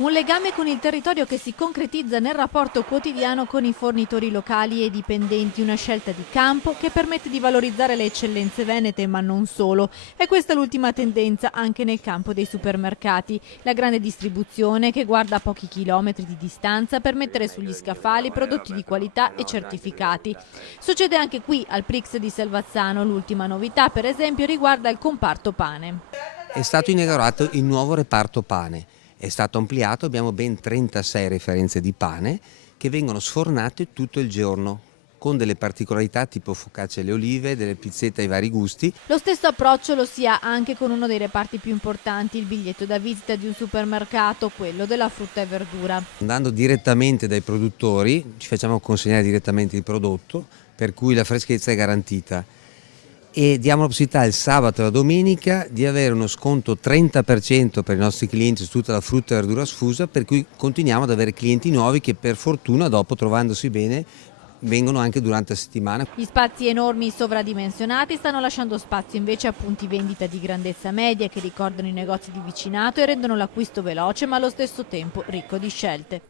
Un legame con il territorio che si concretizza nel rapporto quotidiano con i fornitori locali e i dipendenti, una scelta di campo che permette di valorizzare le eccellenze venete, ma non solo. E questa è l'ultima tendenza anche nel campo dei supermercati. La grande distribuzione che guarda a pochi chilometri di distanza per mettere sugli scaffali prodotti di qualità e certificati. Succede anche qui al Prix di Selvazzano. L'ultima novità, per esempio, riguarda il comparto pane. È stato inaugurato il nuovo reparto pane. È stato ampliato, abbiamo ben 36 referenze di pane che vengono sfornate tutto il giorno, con delle particolarità tipo focaccia alle olive, delle pizzette ai vari gusti. Lo stesso approccio lo si ha anche con uno dei reparti più importanti, il biglietto da visita di un supermercato, quello della frutta e verdura. Andando direttamente dai produttori, ci facciamo consegnare direttamente il prodotto, per cui la freschezza è garantita. E diamo la possibilità il sabato e la domenica di avere uno sconto 30% per i nostri clienti su tutta la frutta e verdura sfusa, per cui continuiamo ad avere clienti nuovi che per fortuna dopo, trovandosi bene, vengono anche durante la settimana. Gli spazi enormi sovradimensionati stanno lasciando spazio invece a punti vendita di grandezza media che ricordano i negozi di vicinato e rendono l'acquisto veloce ma allo stesso tempo ricco di scelte.